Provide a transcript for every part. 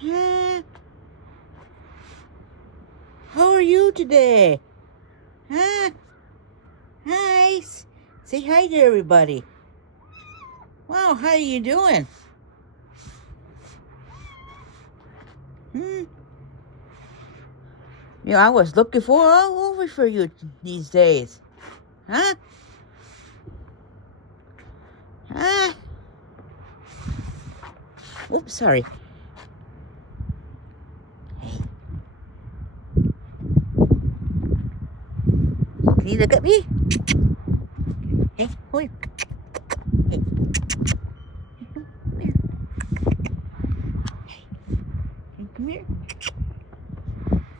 Huh? How are you today? Huh? Hi. Say hi to everybody. Wow, how are you doing? Hmm? I was looking for all over for you these days. Huh? Huh? Oops, sorry. Hey. Can you look at me? Hey, hold. Hey. Come here. Hey, come here.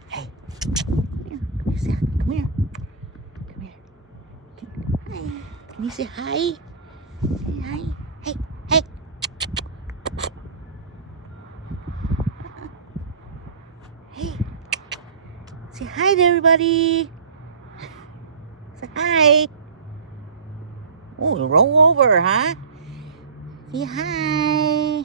Hey. Come here. Come here. Come here. Hi. Can you say hi? Say hi. Hey. Hey. Hey. Say hi to everybody. Say hi. Oh, roll over, huh? Say hi.